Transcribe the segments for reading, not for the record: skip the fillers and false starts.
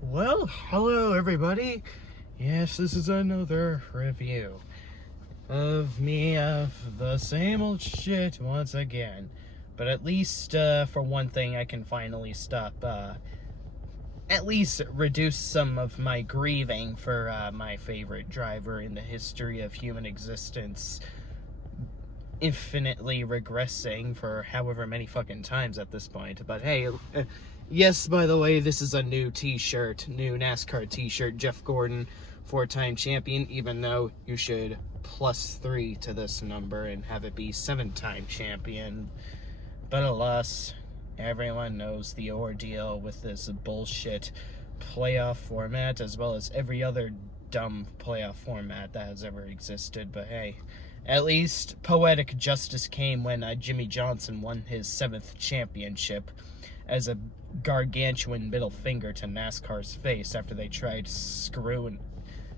Well, hello everybody. Yes, this is another review of the same old shit once again. But at least, for one thing, I can finally stop, at least reduce some of my grieving for, my favorite driver in the history of human existence infinitely regressing for however many fucking times at this point. But hey, yes, by the way, this is a new t-shirt, new NASCAR t-shirt, Jeff Gordon, 4-time champion, even though you should +3 to this number and have it be 7-time champion. But alas, everyone knows the ordeal with this bullshit playoff format, as well as every other dumb playoff format that has ever existed. But hey, at least poetic justice came when Jimmy Johnson won his 7th championship as a gargantuan middle finger to NASCAR's face after they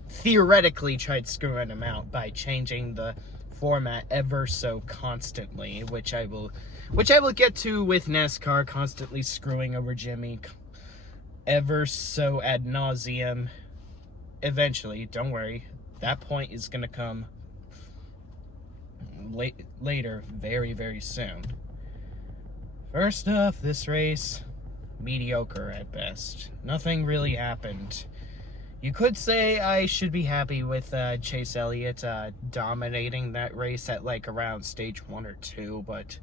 theoretically tried screwing him out by changing the format ever so constantly, which I will get to with NASCAR constantly screwing over Jimmy ever so ad nauseum. Eventually, don't worry, that point is gonna come later, very, very soon. First off, this race, mediocre at best. Nothing really happened. You could say I should be happy with Chase Elliott dominating that race at like around stage 1 or 2, but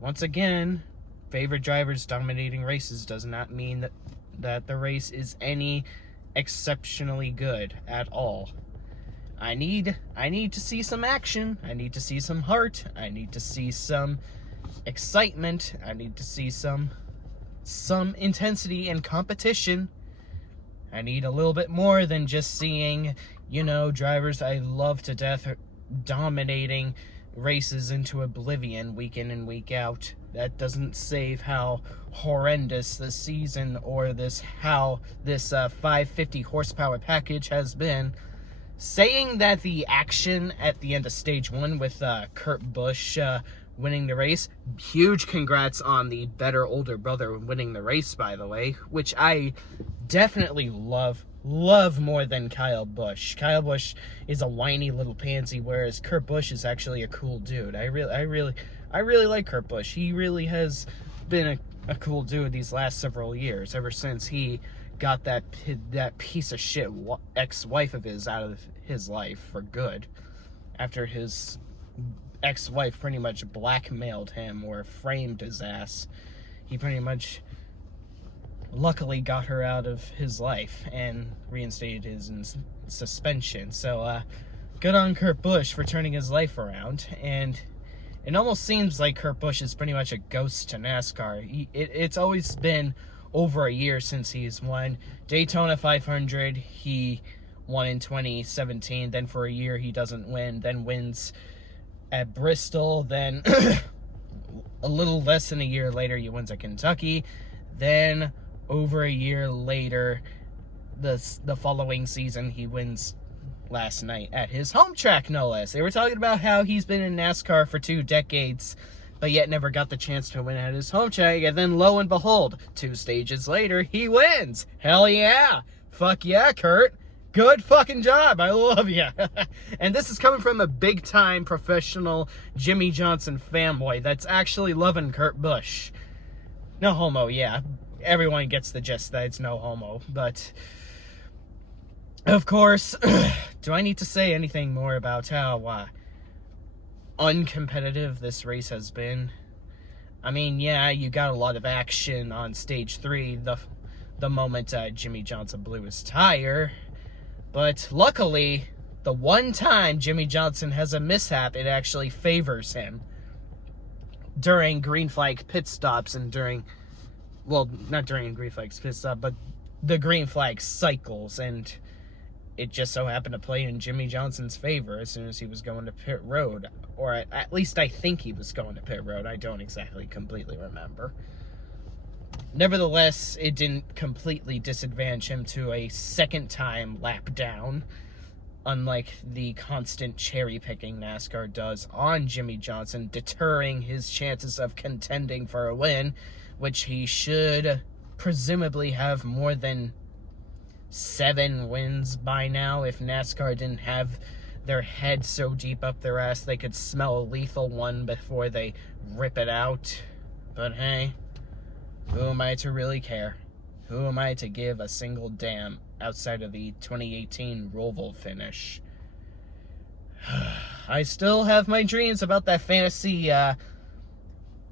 once again, favorite drivers dominating races does not mean that the race is any exceptionally good at all. I need to see some action. I need to see some heart. I need to see some excitement. I need to see some intensity and competition. I need a little bit more than just seeing, drivers I love to death dominating races into oblivion week in and week out. That doesn't save how horrendous this season or how this 550 horsepower package has been. Saying that the action at the end of stage 1 with Kurt Busch winning the race, huge congrats on the better older brother winning the race, by the way, which I definitely love more than Kyle Busch. Kyle Busch is a whiny little pansy, whereas Kurt Busch is actually a cool dude. I really like Kurt Busch. He really has been a cool dude these last several years, ever since he got that piece of shit ex-wife of his out of his life for good, after his ex-wife pretty much blackmailed him or framed his ass. He pretty much luckily got her out of his life and reinstated his suspension. So good on Kurt Busch for turning his life around. And it almost seems like Kurt Busch is pretty much a ghost to NASCAR. It's always been over a year since he's won Daytona 500. He won in 2017. Then for a year he doesn't win. Then wins at Bristol. Then a little less than a year later he wins at Kentucky. Then over a year later, the following season, he wins last night at his home track, no less. They were talking about how he's been in NASCAR for 2 decades, but yet never got the chance to win at his home track. And then lo and behold, 2 stages later, he wins. Hell yeah. Fuck yeah, Kurt. Good fucking job. I love you. And this is coming from a big-time professional Jimmy Johnson fanboy that's actually loving Kurt Busch. No homo, yeah. Everyone gets the gist that it's no homo. But, of course, do I need to say anything more about how uncompetitive this race has been? I mean, yeah, you got a lot of action on stage 3 the moment Jimmy Johnson blew his tire. But luckily, the one time Jimmy Johnson has a mishap, it actually favors him. During green flag pit stops and during, well, not during green flag pit stop, but the green flag cycles. And it just so happened to play in Jimmy Johnson's favor as soon as he was going to pit road. Or at least I think he was going to pit road. I don't exactly completely remember. Nevertheless, it didn't completely disadvantage him to a second-time lap down, unlike the constant cherry-picking NASCAR does on Jimmy Johnson, deterring his chances of contending for a win, which he should presumably have more than 7 wins by now if NASCAR didn't have their head so deep up their ass they could smell a lethal one before they rip it out. But hey, who am I to really care? Who am I to give a single damn outside of the 2018 Roval finish? I still have my dreams about that fantasy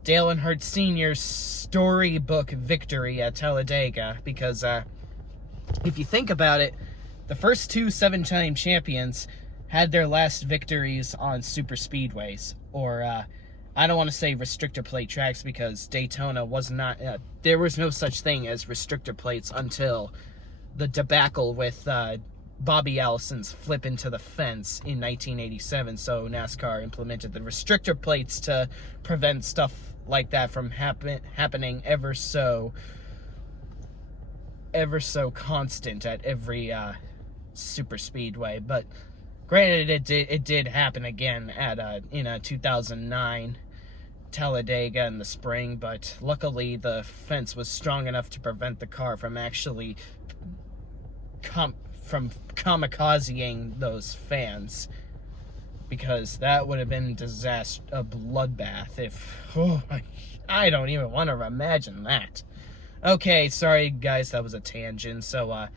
Dale Earnhardt Sr.'s storybook victory at Talladega, because if you think about it, the first two 7-time champions had their last victories on super speedways, or I don't want to say restrictor plate tracks, because Daytona was not, there was no such thing as restrictor plates until the debacle with Bobby Allison's flip into the fence in 1987. So NASCAR implemented the restrictor plates to prevent stuff like that from happening ever so constant at every super speedway. But granted, it did happen again at in 2009 Talladega in the spring, but luckily the fence was strong enough to prevent the car from actually from kamikazing those fans, because that would have been a bloodbath. I don't even want to imagine that. Okay, sorry guys, that was a tangent. So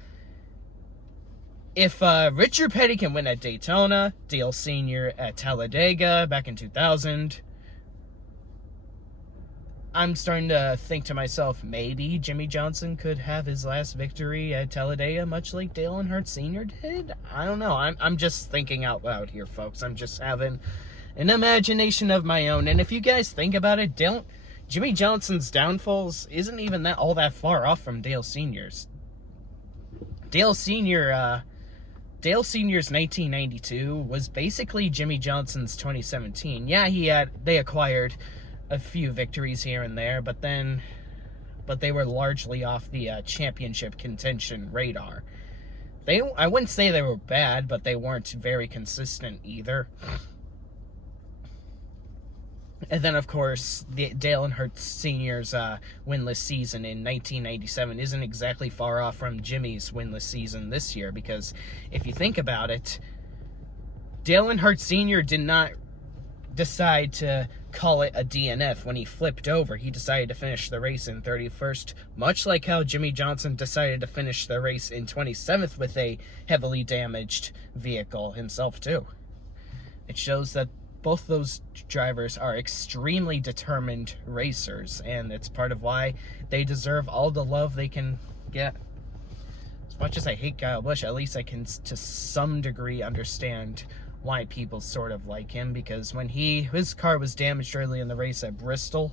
if Richard Petty can win at Daytona, Dale Sr. at Talladega back in 2000, I'm starting to think to myself, maybe Jimmy Johnson could have his last victory at Talladega, much like Dale Earnhardt Sr. did. I don't know. I'm just thinking out loud here, folks. I'm just having an imagination of my own. And if you guys think about it, Jimmy Johnson's downfalls isn't even all that far off from Dale Sr.'s. Dale Sr.'s 1992 was basically Jimmy Johnson's 2017. Yeah, they acquired a few victories here and there, but they were largely off the championship contention radar. I wouldn't say they were bad, but they weren't very consistent either. And then, of course, Dale Earnhardt Sr.'s winless season in 1997 isn't exactly far off from Jimmy's winless season this year, because if you think about it, Dale Earnhardt Sr. did not decide to call it a DNF when he flipped over. He decided to finish the race in 31st, much like how Jimmy Johnson decided to finish the race in 27th with a heavily damaged vehicle himself too. It shows that both those drivers are extremely determined racers, and it's part of why they deserve all the love they can get. As much as I hate Kyle Busch, at least I can to some degree understand why people sort of like him, because when his car was damaged early in the race at Bristol,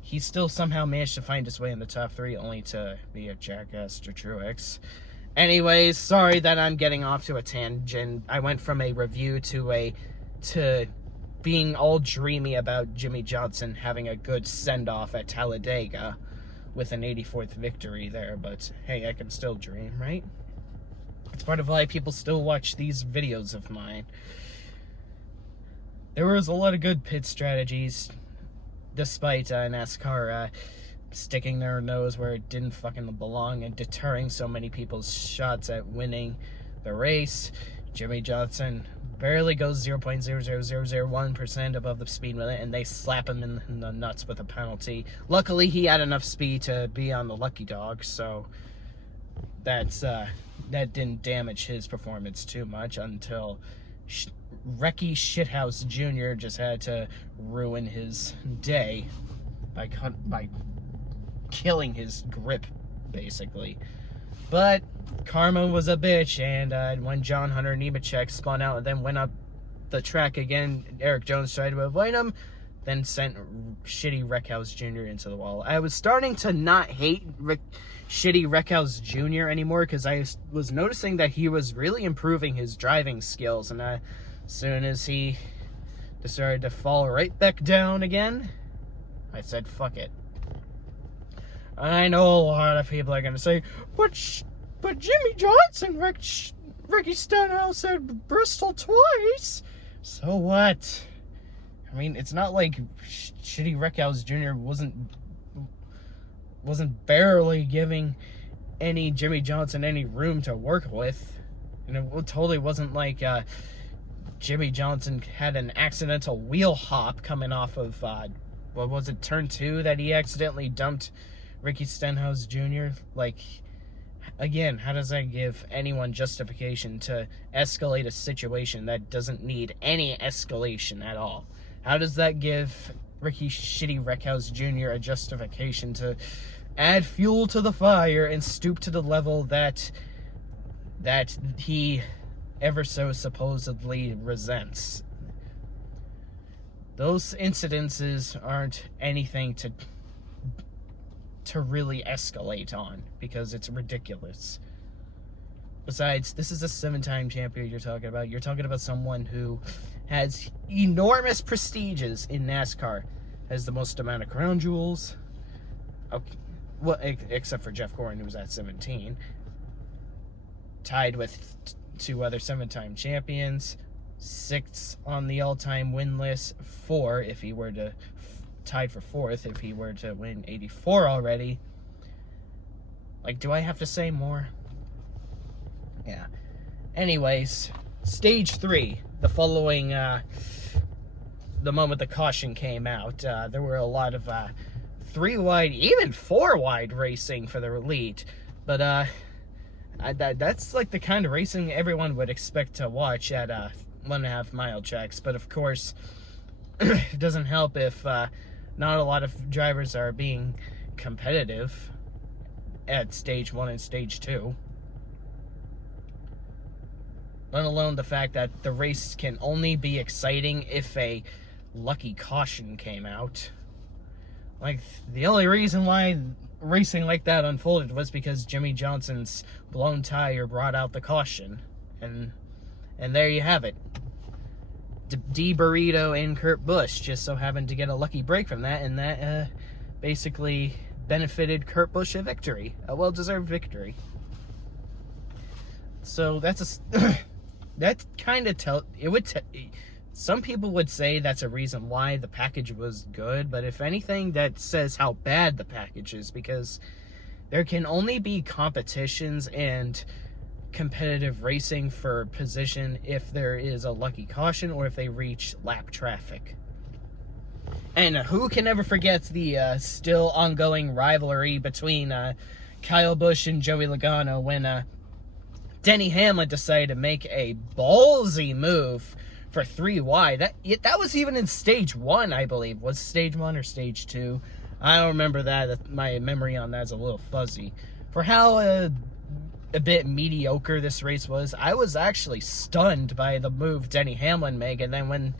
he still somehow managed to find his way in the top 3, only to be a jackass to Truex. Anyways, sorry that I'm getting off to a tangent. I went from a review to being all dreamy about Jimmy Johnson having a good send-off at Talladega with an 84th victory there, but hey, I can still dream, right? It's part of why people still watch these videos of mine. There was a lot of good pit strategies, despite NASCAR sticking their nose where it didn't fucking belong and deterring so many people's shots at winning the race. Jimmy Johnson barely goes 0.00001% above the speed limit, and they slap him in the nuts with a penalty. Luckily, he had enough speed to be on the lucky dog, so that didn't damage his performance too much until Wrecky Shithouse Jr. just had to ruin his day by killing his grip, basically. But karma was a bitch, and when John Hunter Nemechek spun out and then went up the track again, Eric Jones tried to avoid him, then sent shitty Wreckhouse Jr. into the wall. I was starting to not hate shitty Wreckhouse Jr. anymore, because I was noticing that he was really improving his driving skills, and as soon as he decided to fall right back down again, I said, fuck it. I know a lot of people are going to say, but Jimmy Johnson wrecked Ricky Stenhouse at Bristol twice. So what? I mean, it's not like shitty Wreckhouse Jr. wasn't barely giving any Jimmy Johnson any room to work with. And it totally wasn't like Jimmy Johnson had an accidental wheel hop coming off of, what was it, turn 2, that he accidentally dumped Ricky Stenhouse Jr.? Like, again, how does that give anyone justification to escalate a situation that doesn't need any escalation at all? How does that give Ricky Shitty Wreckhouse Jr. a justification to add fuel to the fire and stoop to the level that he ever so supposedly resents? Those incidences aren't anything to really escalate on, because it's ridiculous. Besides, this is a 7-time champion you're talking about. You're talking about someone who has enormous prestiges in NASCAR, has the most amount of crown jewels, okay, well, except for Jeff Gordon, who was at 17, tied with 2 other 7-time champions, 6th on the all-time win list, 4 if he were to tied for 4th if he were to win 84 already. Like, do I have to say more? Yeah. Anyways, stage 3, the following, the moment the caution came out, there were a lot of 3-wide, even 4-wide racing for the lead. But that's like the kind of racing everyone would expect to watch at 1.5 mile tracks. But of course, it doesn't help if not a lot of drivers are being competitive at stage 1 and stage 2. Let alone the fact that the race can only be exciting if a lucky caution came out. Like, the only reason why racing like that unfolded was because Jimmy Johnson's blown tire brought out the caution. And there you have it. D. Burrito and Kurt Busch just so happened to get a lucky break from that, and that basically benefited Kurt Busch a victory, a well-deserved victory. So that's that kind of some people would say that's a reason why the package was good, but if anything, that says how bad the package is, because there can only be competitions and competitive racing for position if there is a lucky caution or if they reach lap traffic. And who can ever forget the still ongoing rivalry between Kyle Busch and Joey Logano when Denny Hamlin decided to make a ballsy move for 3 wide. That was even in stage 1, I believe. Was it stage 1 or stage 2? I don't remember that. My memory on that is a little fuzzy. For how a bit mediocre this race was, I was actually stunned by the move Denny Hamlin made. And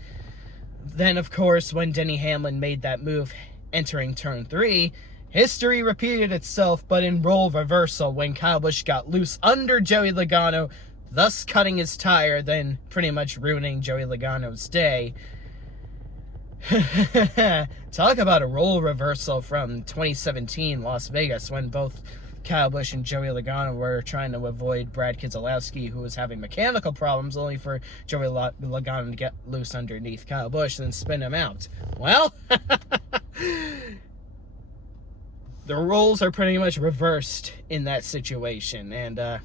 then of course, when Denny Hamlin made that move entering turn 3, history repeated itself, but in role reversal, when Kyle Busch got loose under Joey Logano, thus cutting his tire, then pretty much ruining Joey Logano's day. Talk about a role reversal from 2017 Las Vegas, when both Kyle Busch and Joey Logano were trying to avoid Brad Keselowski, who was having mechanical problems, only for Joey Logano to get loose underneath Kyle Busch and then spin him out. Well, the roles are pretty much reversed in that situation, and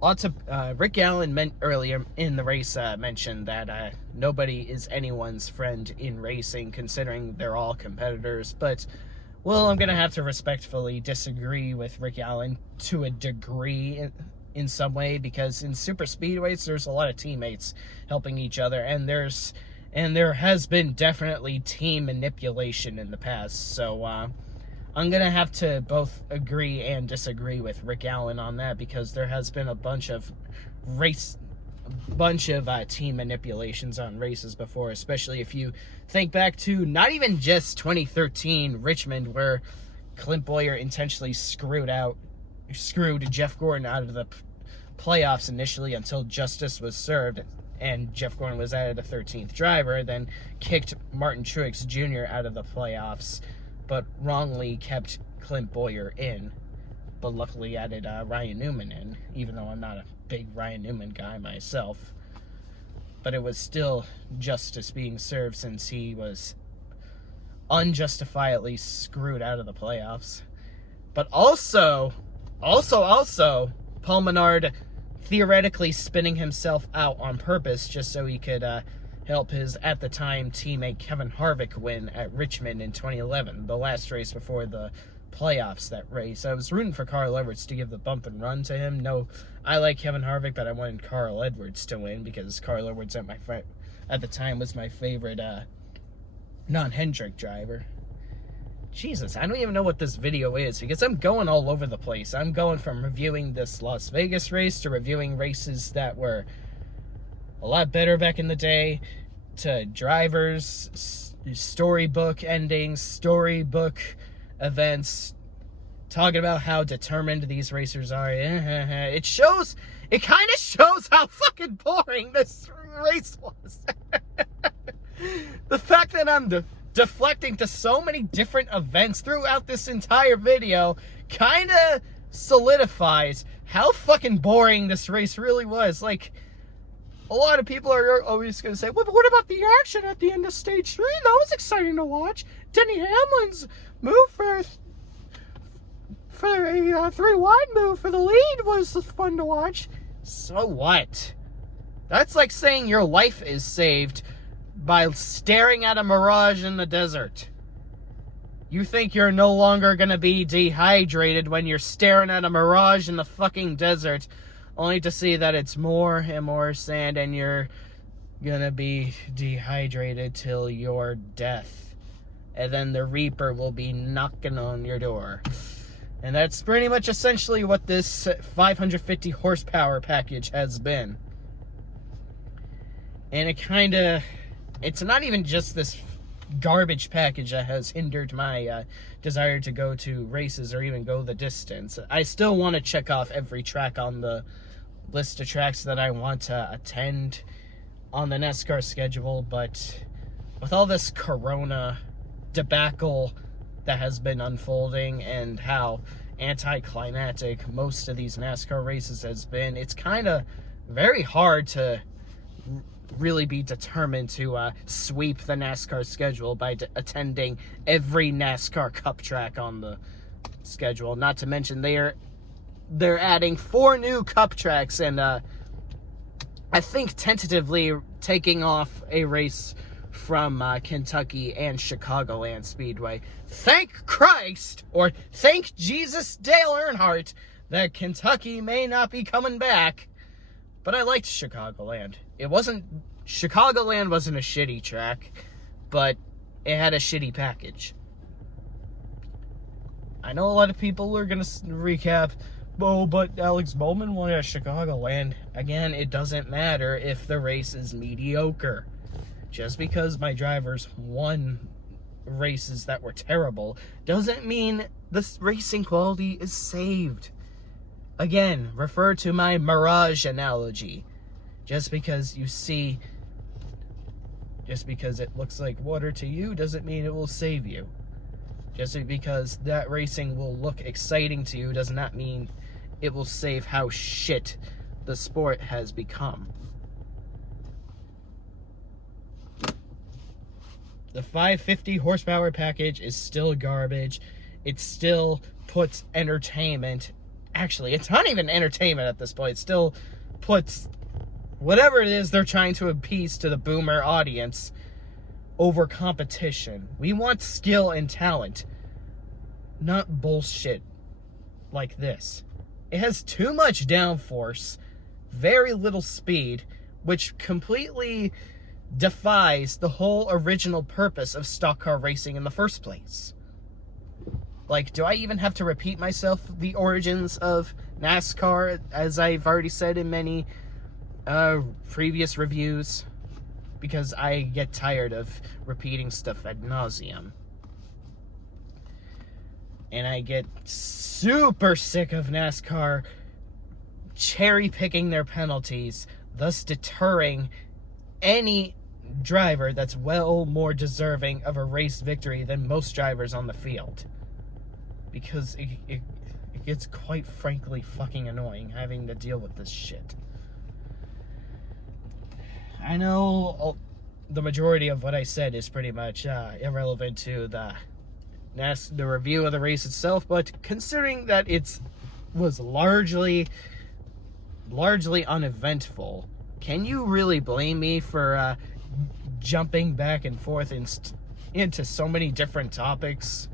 lots of Rick Allen earlier in the race mentioned that nobody is anyone's friend in racing, considering they're all competitors. But, well, I'm gonna have to respectfully disagree with Rick Allen to a degree in some way, because in super speedways there's a lot of teammates helping each other, and there has been definitely team manipulation in the past. So I'm gonna have to both agree and disagree with Rick Allen on that, because there has been a bunch of team manipulations on races before, especially if you think back to not even just 2013 Richmond, where Clint Bowyer intentionally screwed Jeff Gordon out of the playoffs initially until justice was served and Jeff Gordon was added a 13th driver, then kicked Martin Truex Jr. out of the playoffs, but wrongly kept Clint Bowyer in, but luckily added Ryan Newman in, even though I'm not a big Ryan Newman guy myself. But it was still justice being served, since he was unjustifiably screwed out of the playoffs. But also, Paul Menard theoretically spinning himself out on purpose just so he could help his, at the time, teammate Kevin Harvick win at Richmond in 2011, the last race before the playoffs that race. I was rooting for Carl Edwards to give the bump and run to him. No, I like Kevin Harvick, but I wanted Carl Edwards to win because Carl Edwards at the time was my favorite non-Hendrick driver. Jesus, I don't even know what this video is because I'm going all over the place. I'm going from reviewing this Las Vegas race to reviewing races that were a lot better back in the day, to drivers, storybook endings, storybook events, talking about how determined these racers are. It kind of shows how fucking boring this race was. The fact that I'm deflecting to so many different events throughout this entire video kind of solidifies how fucking boring this race really was. Like, a lot of people are always going to say, well, but what about the action at the end of stage 3? That was exciting to watch. Denny Hamlin's move for a 3-wide move for the lead was fun to watch. So what? That's like saying your life is saved by staring at a mirage in the desert. You think you're no longer going to be dehydrated when you're staring at a mirage in the fucking desert, only to see that it's more and more sand and you're going to be dehydrated till your death. And then the Reaper will be knocking on your door. And that's pretty much essentially what this 550 horsepower package has been. And it's not even just this garbage package that has hindered my desire to go to races or even go the distance. I still want to check off every track on the list of tracks that I want to attend on the NASCAR schedule, but with all this Corona debacle that has been unfolding and how anticlimactic most of these NASCAR races has been, it's kind of very hard to really be determined to sweep the NASCAR schedule by attending every NASCAR Cup track on the schedule. Not to mention they're adding 4 new Cup tracks and I think tentatively taking off a race from Kentucky and Chicagoland Speedway. Thank Christ, or thank Jesus Dale Earnhardt, that Kentucky may not be coming back. But I liked Chicagoland. Chicagoland wasn't a shitty track, but it had a shitty package. I know a lot of people are going to recap, oh, but Alex Bowman won at Chicagoland. Again, it doesn't matter if the race is mediocre. Just because my drivers won races that were terrible doesn't mean the racing quality is saved. Again, refer to my mirage analogy. Just because it looks like water to you doesn't mean it will save you. Just because that racing will look exciting to you does not mean it will save how shit the sport has become. The 550 horsepower package is still garbage. It still puts entertainment. Actually, it's not even entertainment at this point. It still puts whatever it is they're trying to appease to the boomer audience over competition. We want skill and talent, not bullshit like this. It has too much downforce, very little speed, which completely defies the whole original purpose of stock car racing in the first place. Like, do I even have to repeat myself the origins of NASCAR, as I've already said in many previous reviews? Because I get tired of repeating stuff ad nauseum. And I get super sick of NASCAR cherry-picking their penalties, thus deterring any driver that's well more deserving of a race victory than most drivers on the field. Because it gets quite frankly fucking annoying having to deal with this shit. I know the majority of what I said is pretty much irrelevant to the the review of the race itself, but considering that it was largely uneventful, can you really blame me for jumping back and forth into so many different topics?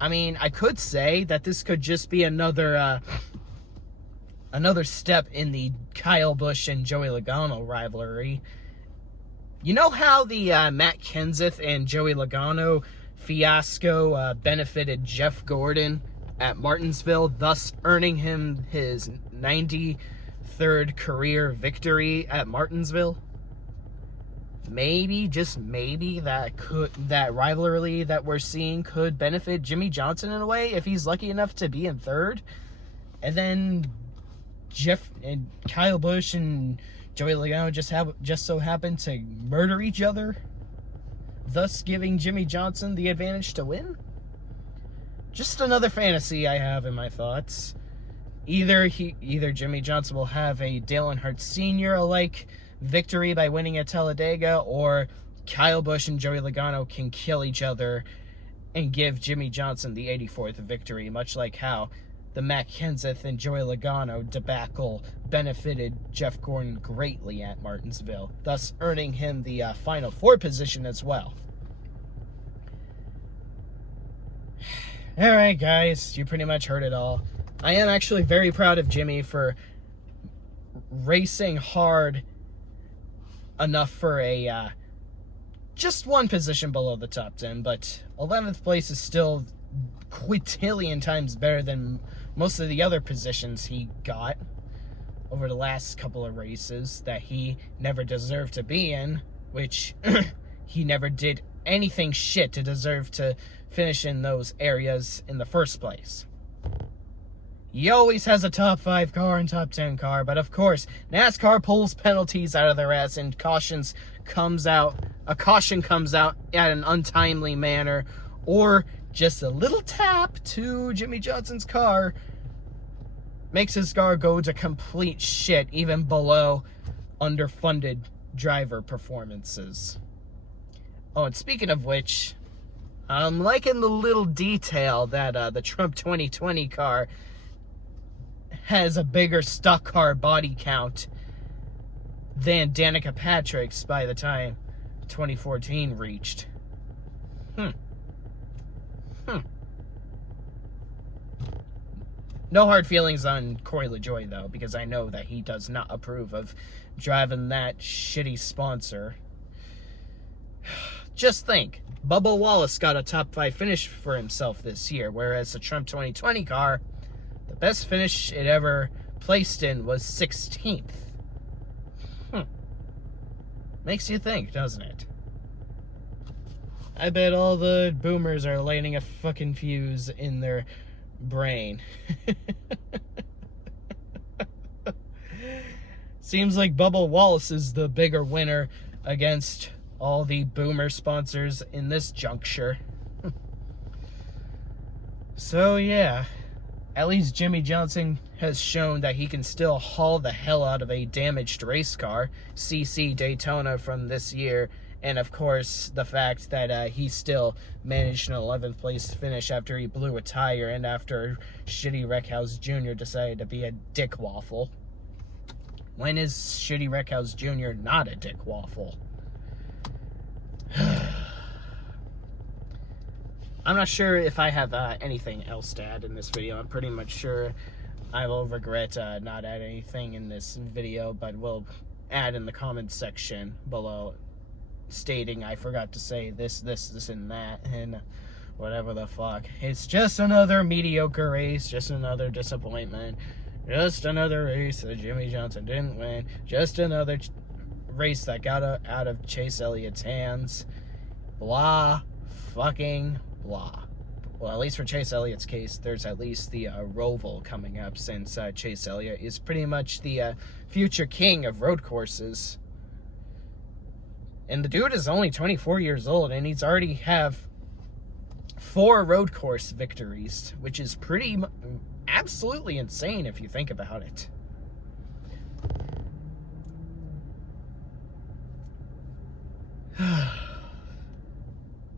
I mean, I could say that this could just be another step in the Kyle Busch and Joey Logano rivalry. You know how the Matt Kenseth and Joey Logano fiasco benefited Jeff Gordon at Martinsville, thus earning him his 93rd career victory at Martinsville? Maybe, just maybe, that rivalry that we're seeing could benefit Jimmy Johnson in a way if he's lucky enough to be in third. And then Jeff and Kyle Busch and Joey Logano just so happen to murder each other, thus giving Jimmy Johnson the advantage to win? Just another fantasy I have in my thoughts. Either Jimmy Johnson will have a Dale Earnhardt Sr.-like victory by winning at Talladega, or Kyle Busch and Joey Logano can kill each other and give Jimmy Johnson the 84th victory, much like how the Matt Kenseth and Joey Logano debacle benefited Jeff Gordon greatly at Martinsville, thus earning him the Final Four position as well. Alright guys, you pretty much heard it all. I am actually very proud of Jimmy for racing hard enough for a just one position below the top 10, but 11th place is still quintillion times better than most of the other positions he got over the last couple of races that he never deserved to be in, which he never did anything shit to deserve to finish in those areas in the first place. He always has a top 5 car and top 10 car, but of course, NASCAR pulls penalties out of their ass and a caution comes out at an untimely manner, or just a little tap to Jimmy Johnson's car makes his car go to complete shit, even below underfunded driver performances. Oh, and speaking of which, I'm liking the little detail that the Trump 2020 car has a bigger stock car body count than Danica Patrick's by the time 2014 reached. No hard feelings on Corey LaJoie, though, because I know that he does not approve of driving that shitty sponsor. Just think, Bubba Wallace got a top 5 finish for himself this year, whereas the Trump 2020 car, the best finish it ever placed in was 16th. Makes you think, doesn't it? I bet all the boomers are lighting a fucking fuse in their brain. Seems like Bubba Wallace is the bigger winner against all the boomer sponsors in this juncture. So yeah, at least Jimmy Johnson has shown that he can still haul the hell out of a damaged race car, CC Daytona from this year, and of course the fact that he still managed an 11th place finish after he blew a tire and after Shitty Wreckhouse Jr. decided to be a dick waffle. When is Shitty Wreckhouse Jr. not a dick waffle? I'm not sure if I have anything else to add in this video. I'm pretty much sure I will regret not adding anything in this video, but we'll add in the comments section below stating I forgot to say this, and that, and whatever the fuck. It's just another mediocre race, just another disappointment, just another race that Jimmy Johnson didn't win, just another race that got out of Chase Elliott's hands. Blah, fucking blah. Well, at least for Chase Elliott's case, there's at least the Roval coming up, since Chase Elliott is pretty much the future king of road courses. And the dude is only 24 years old, and he's already have 4 road course victories, which is pretty absolutely insane if you think about it.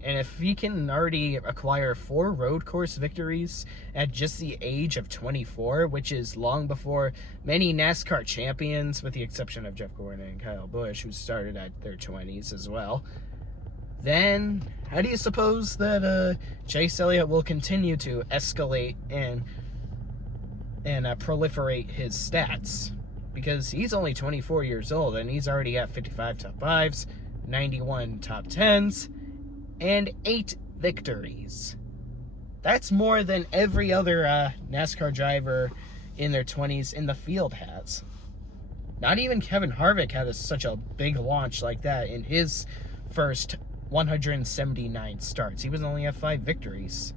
And if he can already acquire 4 road course victories at just the age of 24, which is long before many NASCAR champions, with the exception of Jeff Gordon and Kyle Busch, who started at their 20s as well, then how do you suppose that Chase Elliott will continue to escalate and proliferate his stats? Because he's only 24 years old, and he's already at 55 top 5s, 91 top 10s, and 8 victories. That's more than every other NASCAR driver in their 20s in the field has. Not even Kevin Harvick had such a big launch like that in his first 179 starts. He was only at 5 victories.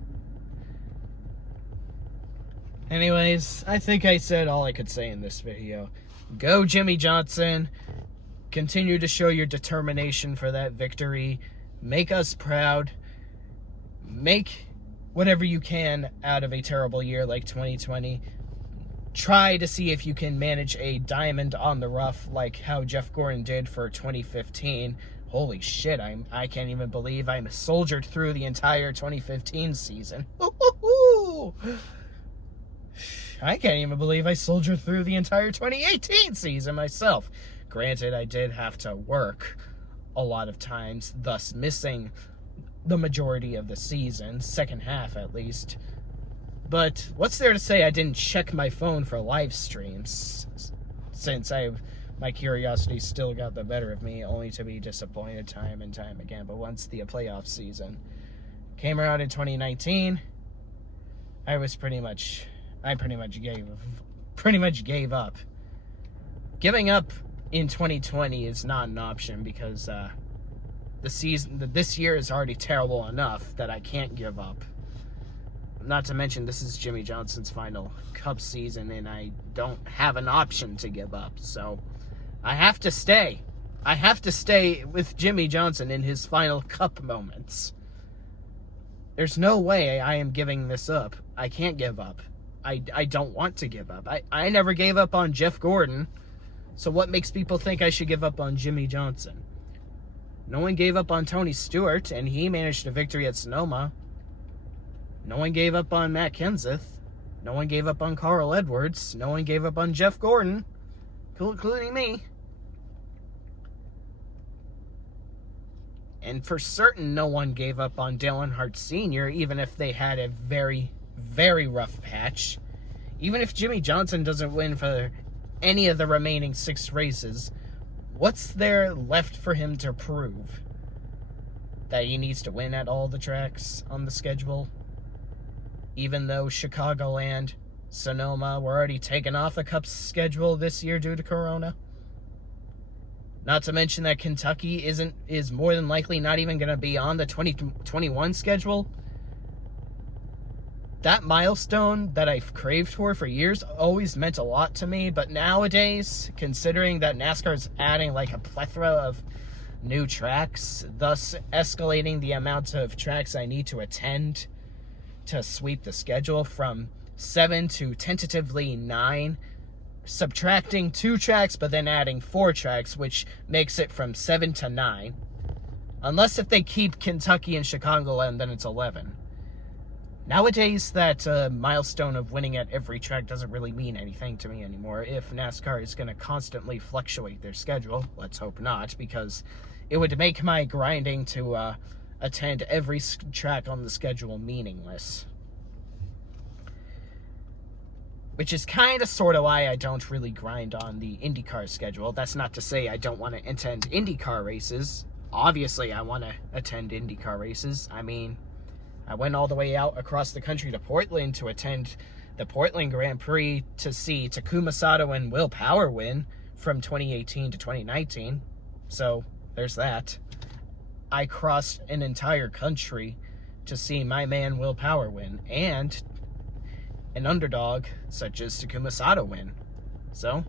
Anyways, I think I said all I could say in this video. Go Jimmie Johnson. Continue to show your determination for that victory. Make us proud. Make whatever you can out of a terrible year like 2020. Try to see if you can manage a diamond on the rough like how Jeff Gordon did for 2015. Holy shit, I can't even believe I'm soldiered through the entire 2015 season. Woo-hoo-hoo! I can't even believe I soldiered through the entire 2018 season myself. Granted, I did have to work a lot of times, thus missing the majority of the season, second half at least. But what's there to say I didn't check my phone for live streams, since my curiosity still got the better of me, only to be disappointed time and time again. But once the playoff season came around in 2019, I pretty much gave up. Giving up in 2020 is not an option, because this year is already terrible enough that I can't give up. Not to mention, this is Jimmie Johnson's final Cup season, and I don't have an option to give up. So I have to stay. I have to stay with Jimmie Johnson in his final Cup moments. There's no way I am giving this up. I can't give up. I don't want to give up. I never gave up on Jeff Gordon, so what makes people think I should give up on Jimmie Johnson? No one gave up on Tony Stewart, and he managed a victory at Sonoma. No one gave up on Matt Kenseth. No one gave up on Carl Edwards. No one gave up on Jeff Gordon, including me. And for certain, no one gave up on Dale Earnhardt Sr., even if they had a very, very rough patch. Even if Jimmie Johnson doesn't win for any of the remaining 6 races, what's there left for him to prove? That he needs to win at all the tracks on the schedule? Even though Chicagoland, Sonoma were already taken off the Cup's schedule this year due to Corona? Not to mention that Kentucky is more than likely not even going to be on the 2021 schedule. That milestone that I've craved for years always meant a lot to me, but nowadays, considering that NASCAR is adding like a plethora of new tracks, thus escalating the amount of tracks I need to attend to sweep the schedule from 7 to tentatively 9, subtracting 2 tracks but then adding 4 tracks, which makes it from 7 to 9. Unless if they keep Kentucky and Chicagoland, then it's 11. Nowadays, that milestone of winning at every track doesn't really mean anything to me anymore. If NASCAR is going to constantly fluctuate their schedule, let's hope not, because it would make my grinding to attend every track on the schedule meaningless. Which is kind of sort of why I don't really grind on the IndyCar schedule. That's not to say I don't want to attend IndyCar races. Obviously, I want to attend IndyCar races. I mean, I went all the way out across the country to Portland to attend the Portland Grand Prix to see Takuma Sato and Will Power win from 2018 to 2019. So, there's that. I crossed an entire country to see my man Will Power win, and an underdog such as Takuma Sato win. So,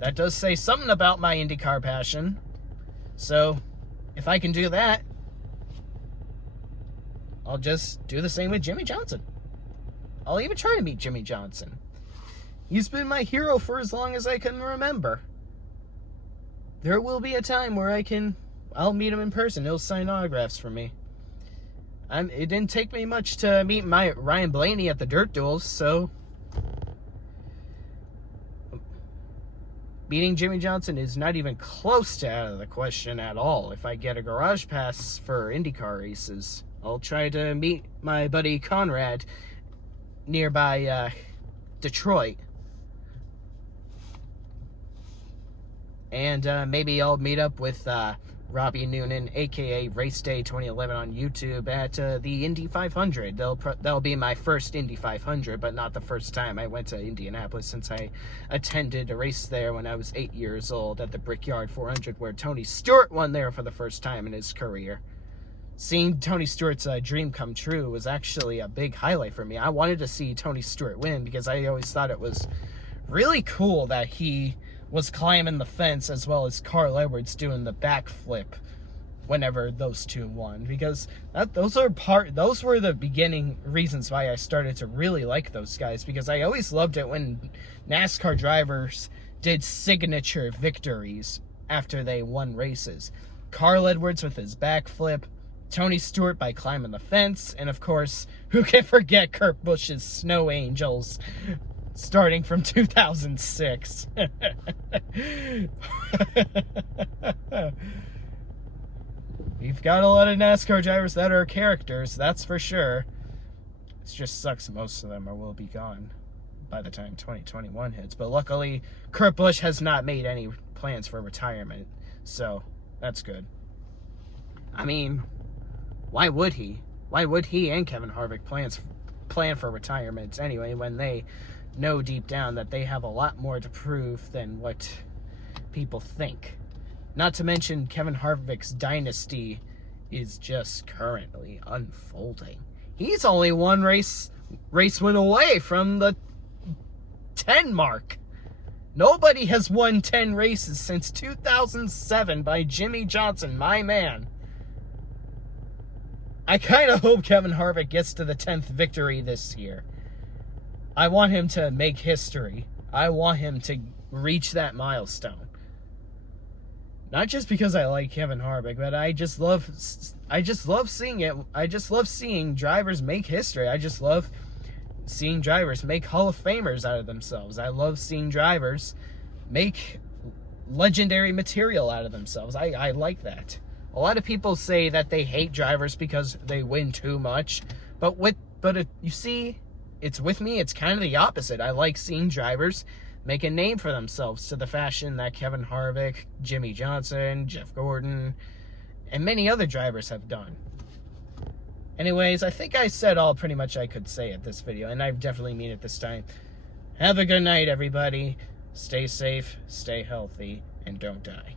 that does say something about my IndyCar passion. So, if I can do that, I'll just do the same with Jimmie Johnson. I'll even try to meet Jimmie Johnson. He's been my hero for as long as I can remember. There will be a time where I'll meet him in person. He'll sign autographs for me. It didn't take me much to meet my Ryan Blaney at the Dirt Duels, so beating Jimmy Johnson is not even close to out of the question at all. If I get a garage pass for IndyCar races, I'll try to meet my buddy Conrad nearby Detroit. And maybe I'll meet up with Robbie Noonan, aka Race Day 2011 on YouTube at the Indy 500. That'll be my first Indy 500, but not the first time I went to Indianapolis, since I attended a race there when I was 8 years old at the Brickyard 400, where Tony Stewart won there for the first time in his career. Seeing Tony Stewart's dream come true was actually a big highlight for me. I wanted to see Tony Stewart win because I always thought it was really cool that he was climbing the fence, as well as Carl Edwards doing the backflip whenever those two won, because those were the beginning reasons why I started to really like those guys, because I always loved it when NASCAR drivers did signature victories after they won races. Carl Edwards with his backflip, Tony Stewart by climbing the fence, and of course, who can forget Kurt Busch's Snow Angels starting from 2006. We've got a lot of NASCAR drivers that are characters, that's for sure. It just sucks most of them will be gone by the time 2021 hits. But luckily, Kurt Busch has not made any plans for retirement, so that's good. I mean, why would he? Why would he and Kevin Harvick plan for retirement anyway, when they know deep down that they have a lot more to prove than what people think? Not to mention, Kevin Harvick's dynasty is just currently unfolding. He's only one race win away from the 10 mark. Nobody has won 10 races since 2007 by Jimmy Johnson, my man. I kind of hope Kevin Harvick gets to the 10th victory this year. I want him to make history. I want him to reach that milestone. Not just because I like Kevin Harvick, but I just love seeing it. I just love seeing drivers make history. I just love seeing drivers make Hall of Famers out of themselves. I love seeing drivers make legendary material out of themselves. I like that. A lot of people say that they hate drivers because they win too much, but you see, it's with me, it's kind of the opposite. I like seeing drivers make a name for themselves to the fashion that Kevin Harvick, Jimmy Johnson, Jeff Gordon, and many other drivers have done. Anyways, I think I said all pretty much I could say at this video, and I definitely mean it this time. Have a good night, everybody. Stay safe, stay healthy, and don't die.